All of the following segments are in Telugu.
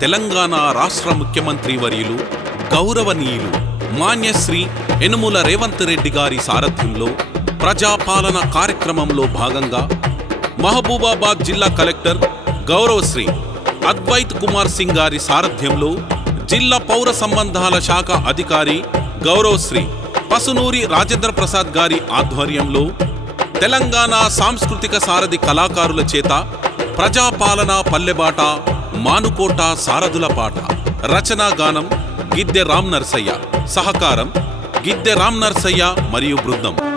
తెలంగాణ రాష్ట్ర ముఖ్యమంత్రి వర్యులు గౌరవనీయులు మాన్యశ్రీ ఎనుముల రేవంత్ రెడ్డి గారి సారథ్యంలో ప్రజాపాలన కార్యక్రమంలో భాగంగా మహబూబాబాద్ జిల్లా కలెక్టర్ గౌరవశ్రీ అద్వైత్ కుమార్ సింగ్ గారి సారథ్యంలో జిల్లా పౌర సంబంధాల శాఖ అధికారి గౌరవశ్రీ పసునూరి రాజేంద్ర ప్రసాద్ గారి ఆధ్వర్యంలో తెలంగాణ సాంస్కృతిక సారథి కళాకారుల చేత ప్రజాపాలన పల్లెబాట మానుకోట సారథుల పాట. రచనా గానం గిద్దె రామ్ నర్సయ్య. సహకారం గిద్దె రామ్ నర్సయ్య మరియు బృందం.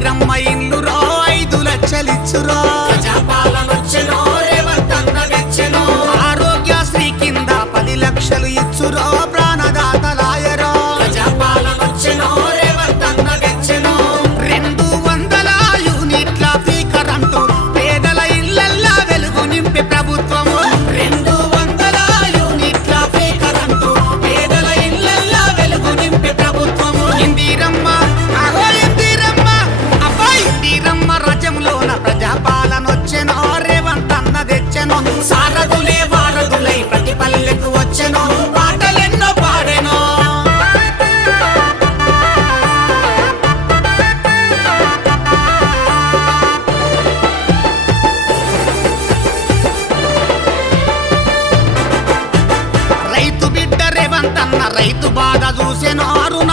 ఐరమ్మ ఇల్లురో ఐదు లక్షలిచ్చురో. రైతు బాధ చూసెను ఆరుణ